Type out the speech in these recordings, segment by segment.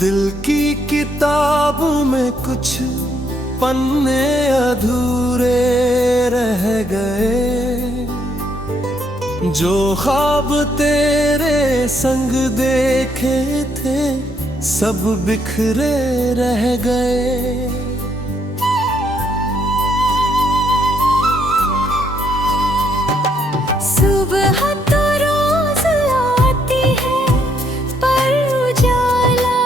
दिल की किताब में कुछ पन्ने अधूरे रह गए, जो ख्वाब तेरे संग देखे थे सब बिखरे रह गए। सुबह तो रोज आती है पर उजाला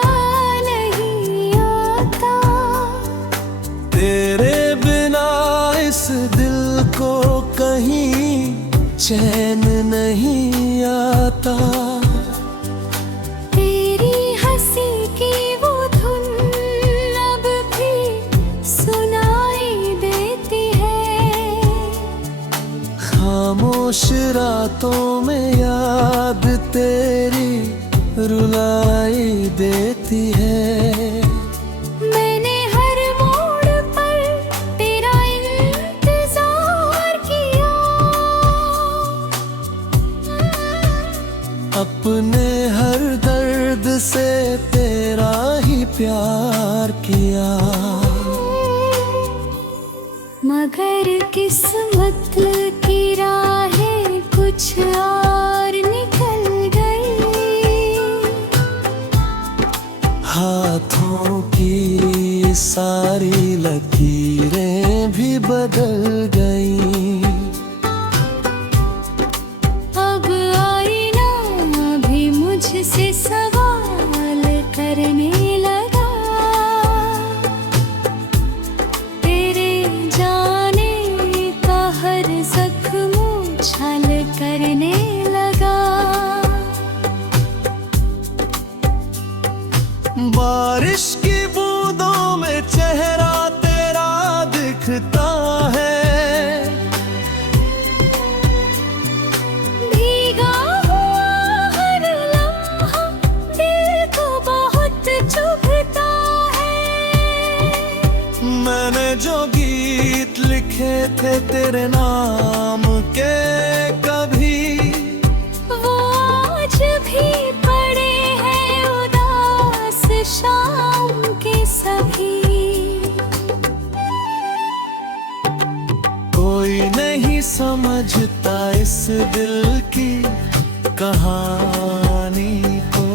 नहीं आता, तेरे बिना इस दिल को कहीं चैन नहीं आता। तेरी हंसी की वो धुन अब भी सुनाई देती है, खामोश रातों में याद तेरी रुलाई देती है। मैंने हर मोड़ पर तेरा इंतजार किया, अपने हर दर्द से तेरा ही प्यार किया। मगर किस्मत की राहें कुछ और निकल गई, हाथों की सारी लकीरें भी बदल गई। अब आईना भी मुझसे सवाल करने लगा, तेरे जाने का हर जख्म छल करने लगा। बारिश की बूंदों में चेहरा तेरा दिखता है, भीगा हुआ हर लम्हा दिल को बहुत चुभता है। मैंने जो गीत लिखे थे तेरे नाम के कभी, वो आज भी पड़े हैं उदास शाम के सभी। कोई नहीं समझता इस दिल की कहानी को,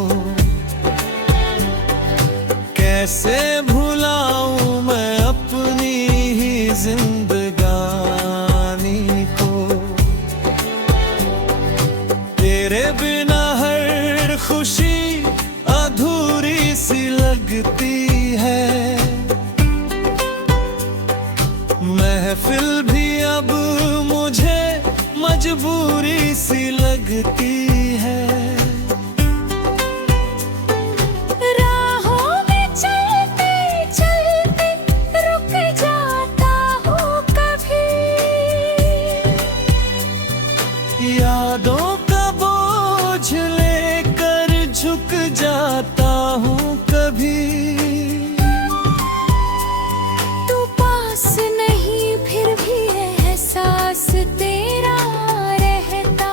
कैसे भुलाऊं मैं अपनी ही जिंदगानी को। तेरे बिना हर खुशी अधूरी सी लगती है, महफिल भी अब मुझे मजबूरी सी लगती है। राहों में चलते चलते रुक जाता हूँ कभी, यादों का बोझ लेकर झुक जाता हूँ कभी। तू पास नहीं फिर भी एहसास तेरा रहता,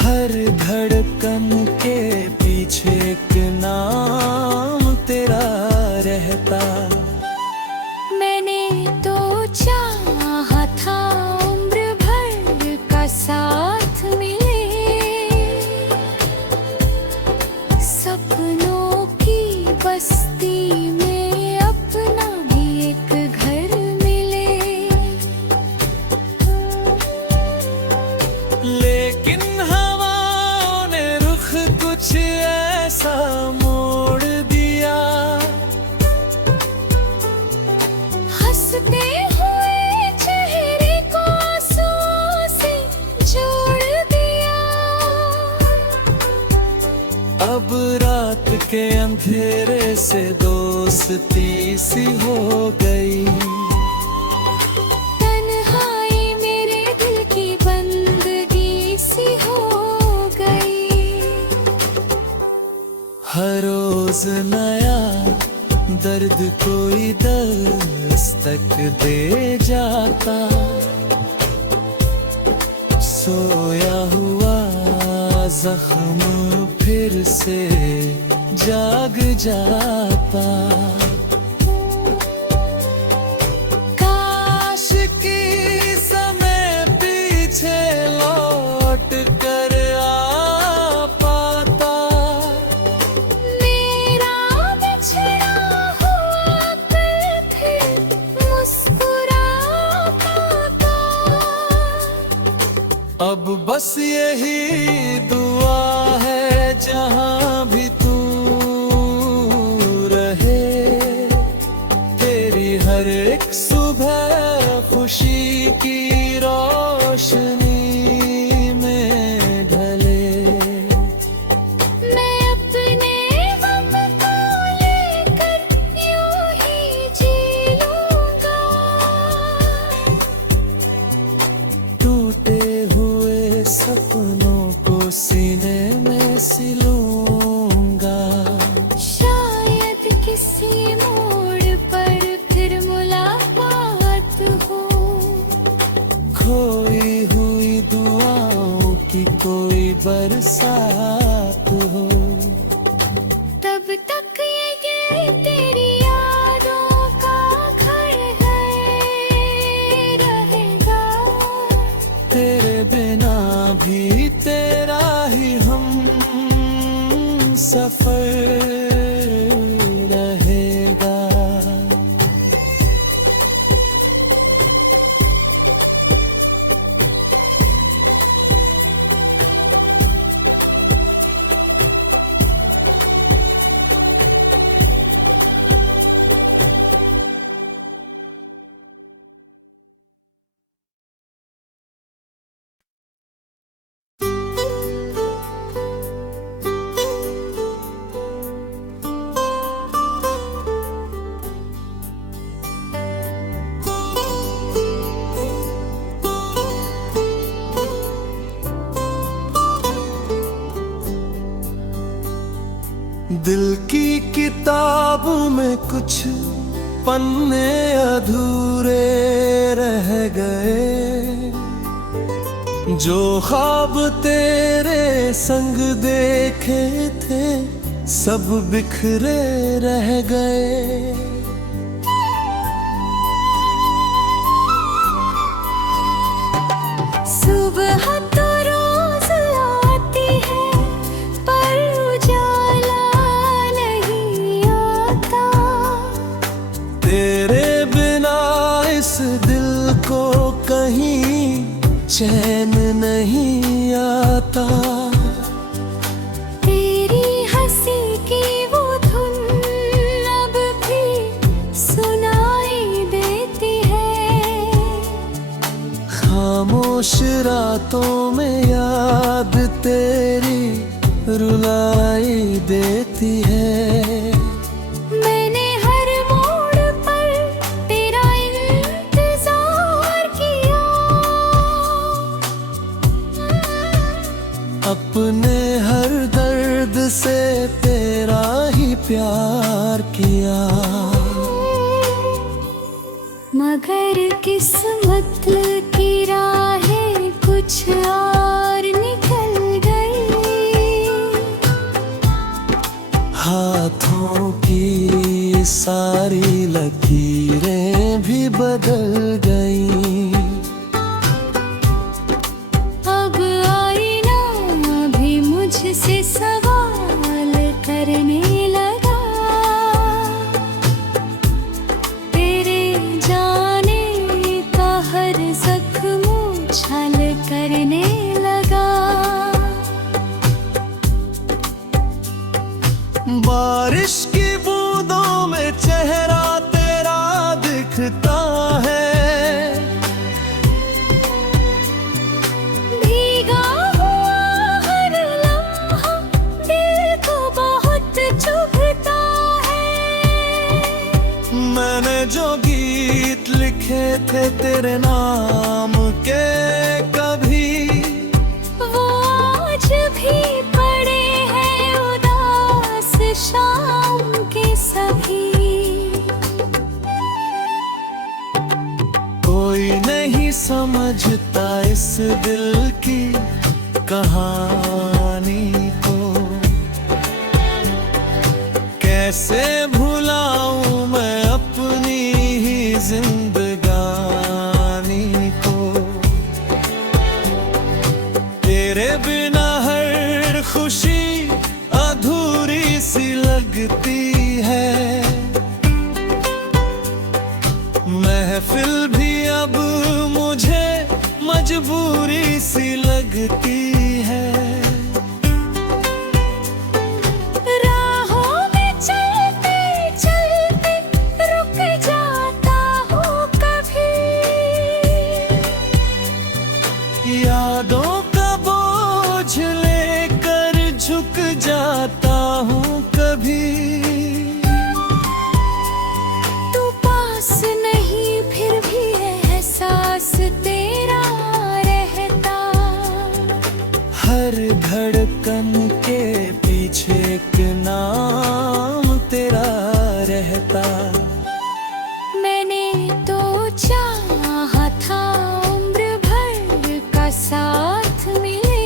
हर धड़कन के पीछे एक नाम तेरा रहता। मैंने तो चाहा था उम्र भर का साथ मिले, सपनों की बस्ती में अपना भी एक घर मिले। लेकिन हवाओं ने रुख कुछ ऐसा मोड़ दिया, हंसते हुए चेहरे को आंसुओं से जोड़ दिया। अब रात के अंधेरे से दोस्ती सी हो गई, तन्हाई मेरे दिल की बंदगी सी हो गई। हर रोज नया दर्द कोई दस्तक दे जाता, सोया हुआ जख्म फिर से जाग जाता। काश की समय पीछे लौट कर आ पाता। मेरा बिछड़ा हुआ पल फिर मुस्कुरा पाता। अब बस यही दुआ है जहां भी तू रहे, तेरी हर एक सुबह खुशी की रोशनी में ढले। मैं अपने गम को लेकर यूं ही जी लूंगा। टूटे हुए सपनों को सीने में सिलूंगा। शायद किसी मोड़ पर फिर मुलाकात हो। खोई हुई दुआओं की कोई बरसात हो। तब तक ये तेरी यादों का घर है रहेगा। तेरे बिना भी तेरा ही हम सफर रहेगा। दिल की किताब में कुछ पन्ने अधूरे रह गए। जो ख्वाब तेरे संग देखे थे सब बिखरे रह गए। सुबह तो रोज आती है पर उजाला नहीं आता। तेरे बिना इस दिल को कहीं चैन नहीं आता। तेरी हंसी की वो धुन अब भी सुनाई देती है। खामोश रातों में याद तेरी रुलाई देती है। मैंने हर मोड़ पर तेरा इंतजार किया। अपने हर दर्द से तेरा ही प्यार किया। मगर किस्मत की राहें कुछ और निकल गई। हाथों की सारी लकीरें भी बदल गईं। अब आईना भी मुझसे सवाल करने लगा। तेरे जाने का हर जख्म छल करने लगा। बारिश की बूंदों में चेहरा तेरा दिखता है। भीगा हुआ हर लम्हा दिल को बहुत चुभता है। मैंने जो गीत लिखे थे तेरे नाम के कभी, वो आज भी पड़े हैं उदास शाम के सभी। कोई नहीं समझता इस दिल की कहानी को। कैसे भुलाऊं मैं अपनी ही जिंदगानी को। तेरे बिना हर खुशी अधूरी सी लगती है। महफिल भी अब मुझे मजबूरी सी लगती है। राहों में चलते चलते रुक जाता हूँ कभी। यादों का बोझ लेकर झुक जाता हूँ कभी। तू पास नहीं फिर भी एहसास तेरा रहता। हर धड़कन के पीछे एक नाम तेरा रहता। मैंने तो चाहा था उम्र भर का साथ मिले।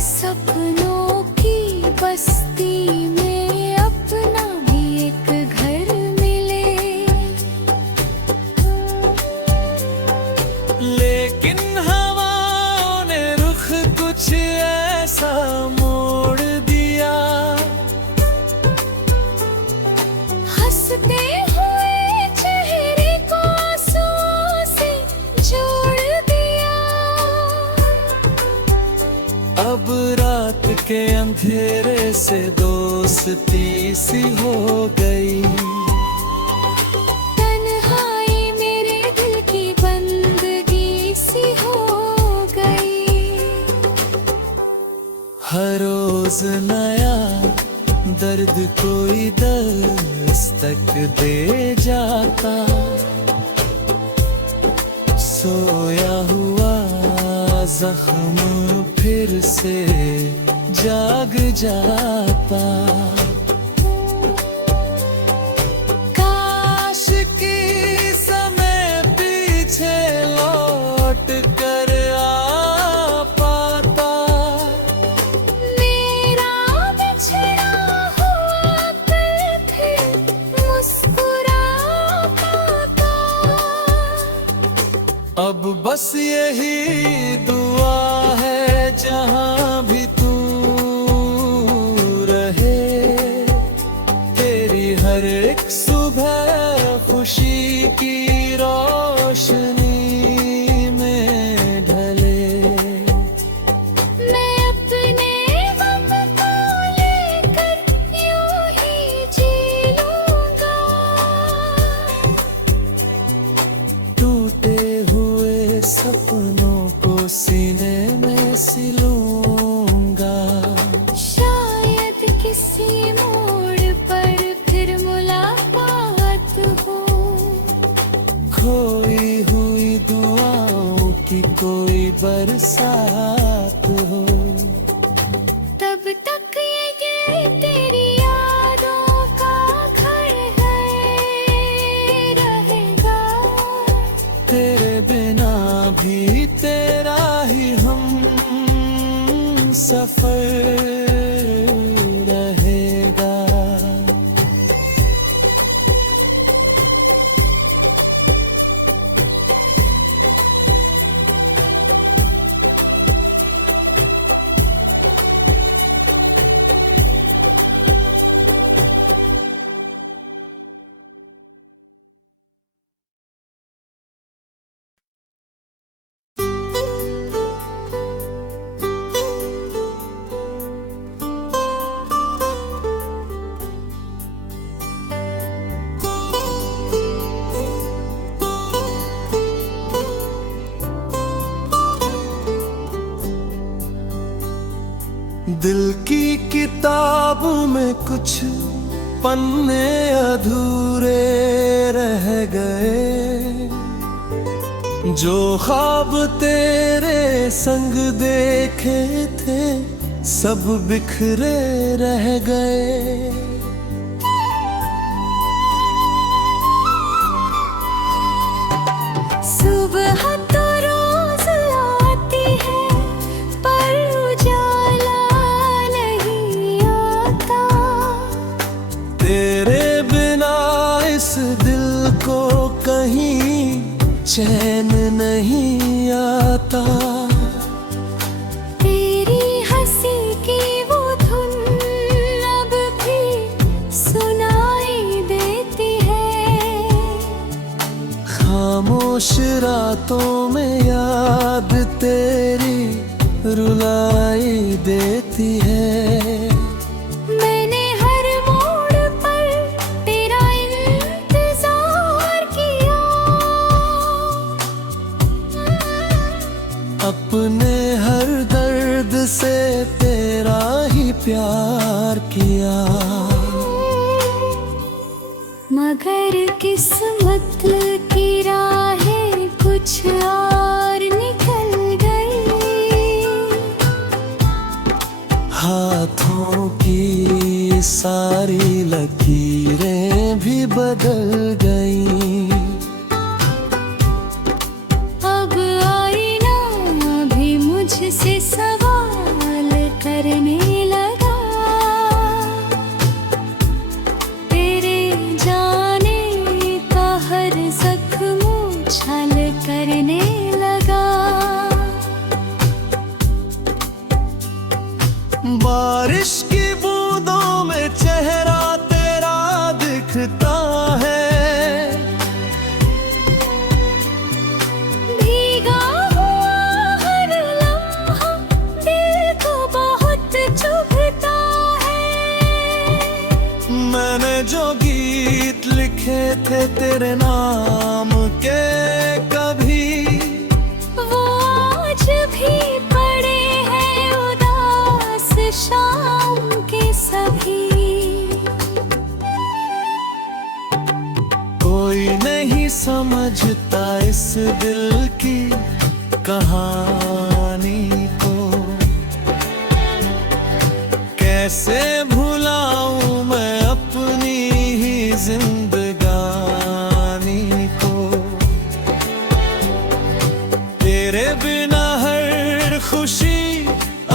सपनों की बस्ती में अपना भी एक घर मिले। लेकिन हवाओं ने रुख कुछ ऐसा मोड़ दिया। हंसते हुए चेहरे को आंसुओं से जोड़ दिया। अब रात के अंधेरे से दोस्ती सी हो गई। तन्हाई मेरे दिल की बंदगी सी हो गई। हर रोज नया दर्द कोई दस्तक दे जाता। सोया हुआ जख्म फिर से जाग जाता। काश की समय पीछे लौट कर आ पाता। मेरा बिछड़ा हुआ पल फिर मुस्कुरा पाता। अब बस यही दुआ है जहां भी तू रहे। तेरी हर एक सुबह खुशी की रोशनी में ढले। मैं अपने गम को लेकर यूं ही जी लूंगा। टूटे हुए सपनों को सीने में सिलूंगा। शायद किसी मोड़ पर फिर मुलाकात हो। खोई हुई दुआओं की कोई बरसात हो। तब तक ये तेरी यादों का घर है रहेगा। तेरे बिना भी तेरा ही हम सफर रहेगा। दिल की किताब में कुछ पन्ने अधूरे रह गए। जो ख्वाब तेरे संग देखे थे सब बिखरे रह गए। सुबह तो रोज आती है पर उजाला नहीं आता। नहीं आता। तेरी हंसी की वो धुन अब भी सुनाई देती है। खामोश रातों में याद तेरी रुलाई देती है। मैंने हर मोड़ पर तेरा इंतजार किया। अपने हर दर्द से तेरा ही प्यार किया। मगर किस्मत की राहें कुछ और निकल गई। हाथों की सारी लकीरें भी बदल गईं। अब आईना भी मुझसे सवाल करने लगा। तेरे जाने का हर जख्म छल करने लगा। बारिश की बूंदों में चेहरा तेरा दिखता है। भीगा हुआ हर लम्हा दिल को बहुत चुभता है। मैंने जो गीत लिखे थे तेरे नाम के कभी, वो आज भी पड़े हैं उदास शाम के सभी। कोई नहीं समझता इस दिल की कहानी को। कैसे भुलाऊं मैं अपनी ही जिंदगानी को। तेरे बिना हर खुशी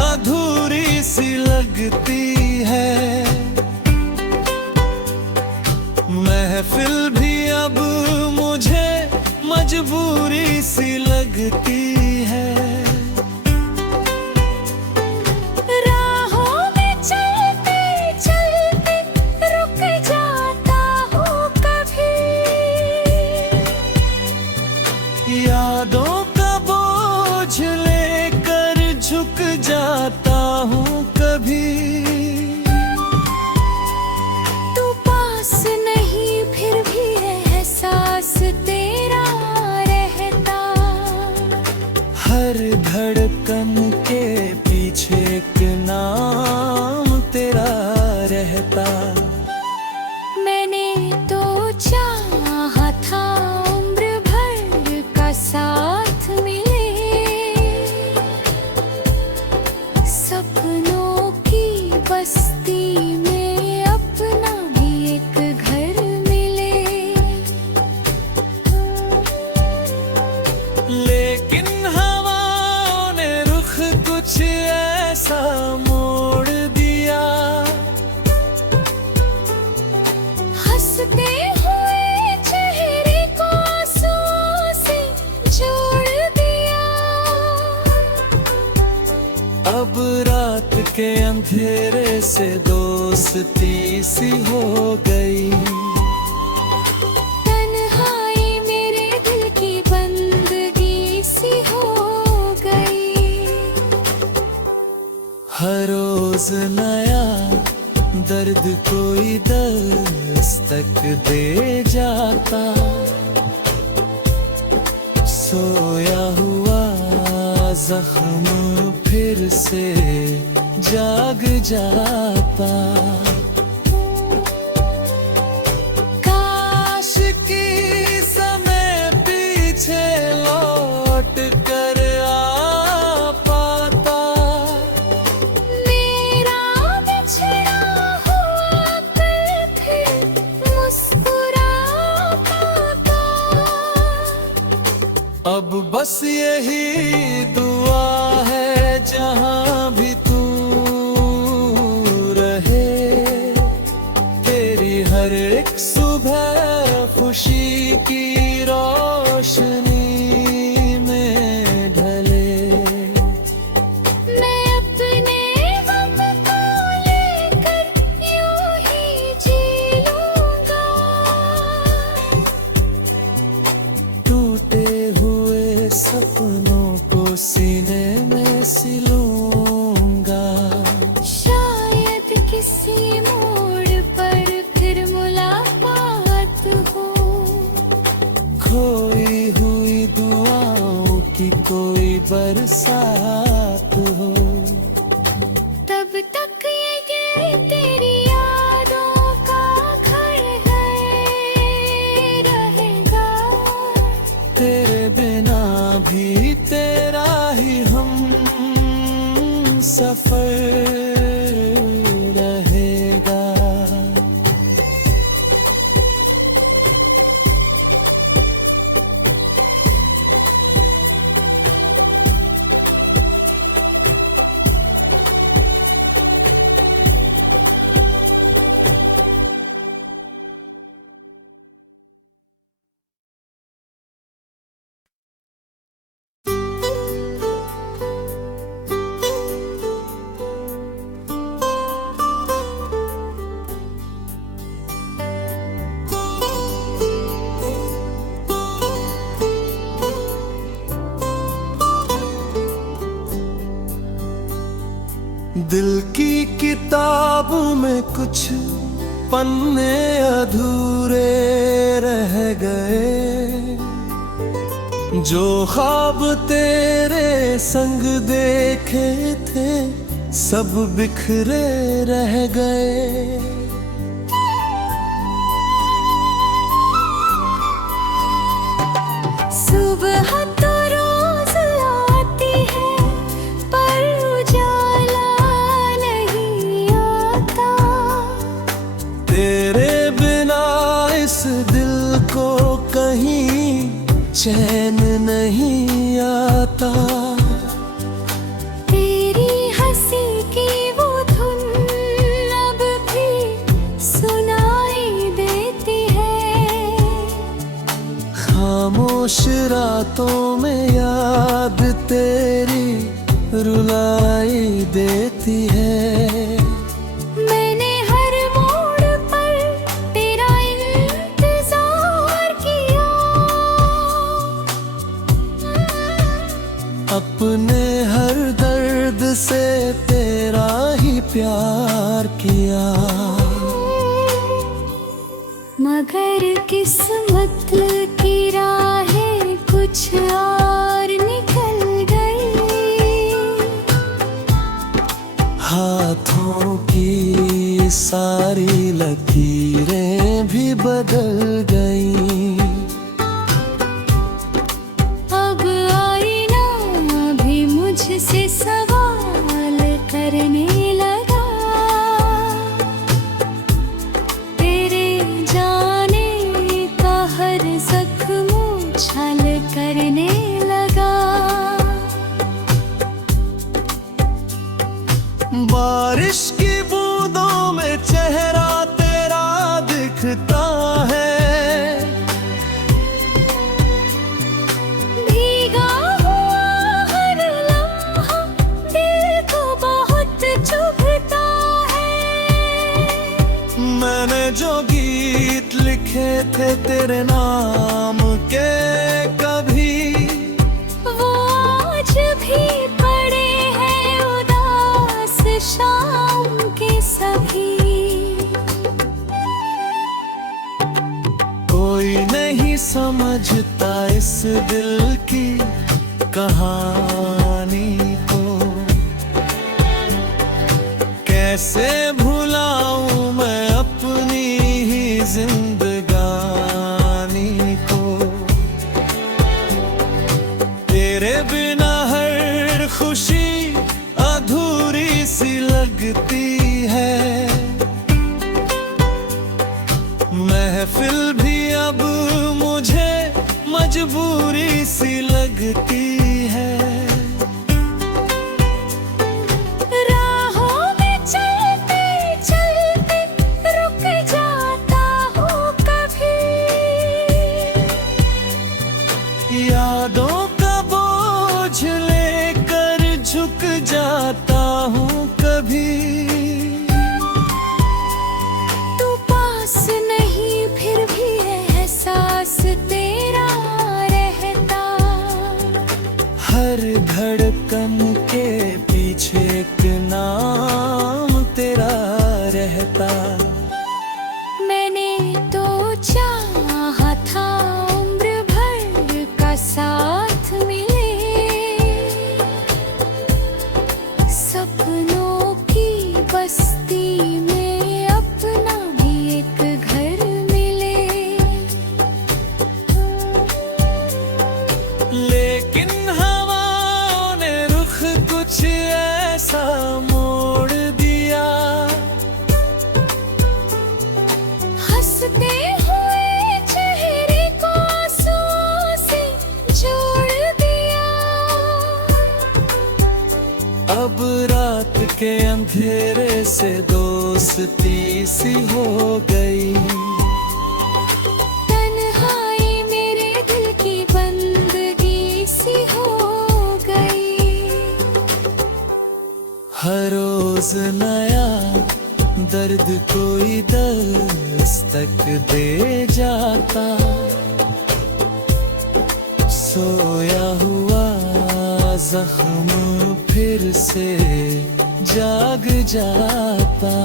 अधूरी सी लगती है। महफिल भी अब मुझे मजबूरी सी लगती है। राहों में चलते चलते रुक जाता हूँ कभी। यादों का बोझ लेकर झुक जाता हूँ कभी। तू पास नहीं फिर भी एहसास तेरा रहता। हर धड़कन के पीछे एक नाम तेरा रहता। मैंने तो चाहा था उम्र भर का साथ मिले। सपनों की बस्ती में अपना भी एक घर मिले। लेकिन हवाओं ने रुख कुछ ऐसा मोड़ दिया। हंसते हुए चेहरे को आंसुओं से जोड़ दिया। अब रात के अंधेरे से दोस्ती सी हो गई। तन्हाई मेरे दिल की बंदगी सी हो गई। हर रोज नया दर्द कोई दस्तक दे जाता। सोया हुआ जख्म फिर से जाग जाता। काश की समय पीछे लौट कर आ पाता। मेरा बिछड़ा हुआ पल फिर मुस्कुरा पाता। अब बस यही दुआ है जहां भी तू रहे। तेरी हर एक सुबह खुशी की रोशनी में सीने में सिलूंगा। शायद किसी मोड़ पर फिर मुलाकात हो, खोई हुई दुआओं की कोई बरसात हो। तब तक ये तेरी यादों का घर है, रहेगा। तेरे बिना भी तेरा ही हम सफर रहेगा। दिल की किताब में कुछ पन्ने अधूरे रह गए, जो ख्वाब तेरे संग देखे थे सब बिखरे रह गए। सुबह तो रोज आती है पर उजाला नहीं आता। तेरे बिना इस दिल को कहीं चैन नहीं आता। तेरी हंसी की वो धुन अब भी सुनाई देती है। खामोश रातों में याद तेरी रुलाई देती है। मैंने हर मोड़ पर तेरा इंतजार किया, अपने हर दर्द से तेरा ही प्यार किया। मगर किस्मत की राहें कुछ और निकल गई। हाथों की सारी लकीरें भी बदल गईं। अब आईना भी मुझसे सवाल करने लगा। तेरे जाने का हर जख्म छल करने लगा। बारिश की बूंदों में चेहरा तेरा दिखता है। भीगा हुआ हर लम्हा दिल को बहुत चुभता है। मैंने जो गीत लिखे थे तेरे नाम के कभी, वो आज भी पड़े हैं उदास शाम के सभी। कोई नहीं समझता इस दिल की कहानी को। कैसे भुलाऊं मैं अपनी ही जिंदगानी को। तेरे बिना हर खुशी अधूरी सी लगती है। महफिल भी अब मुझे मजबूरी सी लगती है। राहों में चलते चलते रुक जाता हूँ कभी। यादों का बोझ लेकर धड़कन के पीछे एक नाम तेरा रहता। मैंने तो चाहा था उम्र भर का साथ मिले, सपनों की बस्ती में अपना भी एक घर मिले। लेकिन हवाओं ने रुख कुछ ऐसा मोड़ दिया, हंसते हुए चेहरे को आंसुओं से जोड़ दिया। अब रात के अंधेरे से दोस्ती सी हो गई। तन्हाई मेरे दिल की बंदगी सी हो गई। हर रोज नया दर्द कोई दस्तक दे जाता। सोया हुआ जख्म फिर से जाग जाता।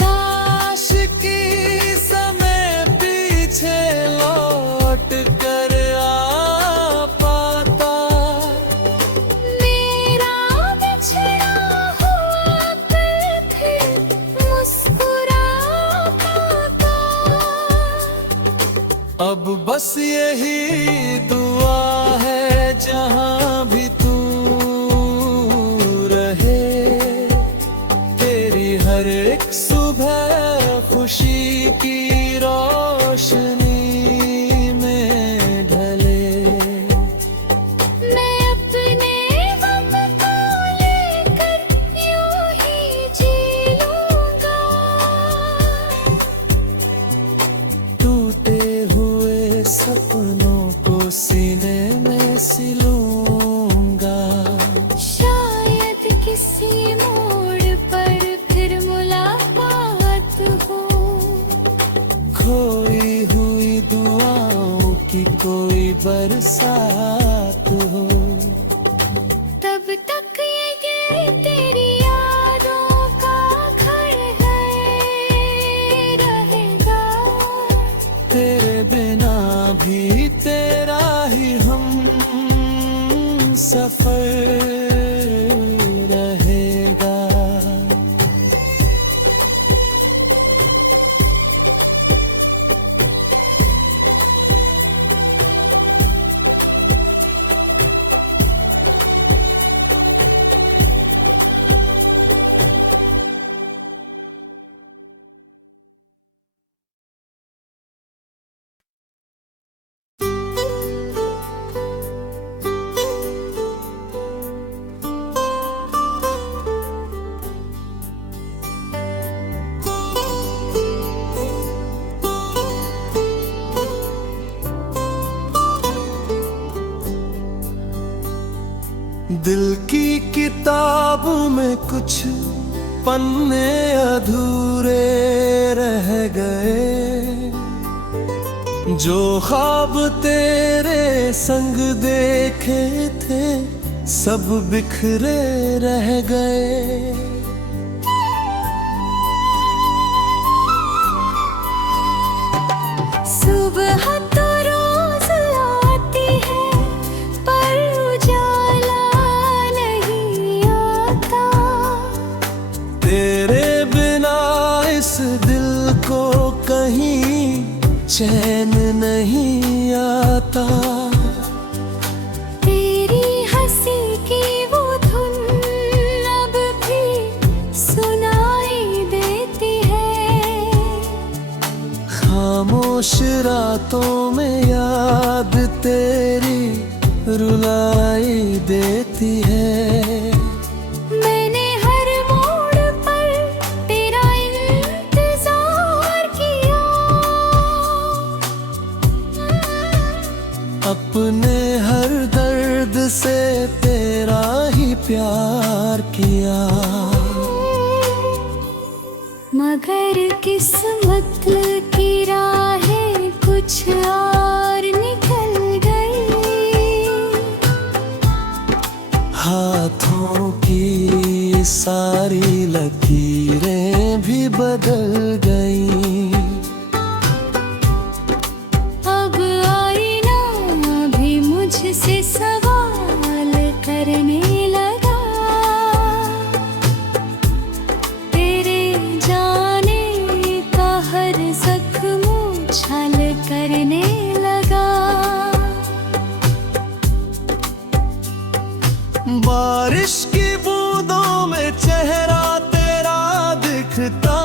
काश की समय पीछे लौट कर आ पाता। मेरा बिछड़ा हुआ पल फिर मुस्कुरा पाता। अब बस यही दुआ है जहां भी तू रहे, तेरी हर एक सुबह खुशी की रोशनी में ढले। मैं अपने गम को लेकर यूं ही जी लूंगा। टूटे हुए सपनों को सीने में सिलूंगा। शायद किसी मोड़ पर फिर मुलाकात हो। खोई हुई दुआओं की कोई बरसात हो। तब तक ये दिल तेरी यादों का घर है रहेगा। तेरे बिना भी तेरा ही हम सफर रहेगा। दिल की किताब में कुछ पन्ने अधूरे रह गए। जो ख्वाब तेरे संग देखे थे सब बिखरे रह गए। सुबह तो रोज आती है पर उजाला नहीं आता। तेरे बिना इस दिल को कहीं चैन नहीं आता। तेरी हंसी की वो धुन अब भी सुनाई देती है। खामोश रातों में याद तेरी रुलाई देती है। मैंने हर मोड़ पर तेरा इंतजार किया। अपने हर दर्द से तेरा ही प्यार किया। मगर किस्मत की राहें कुछ और निकल गई। मिलता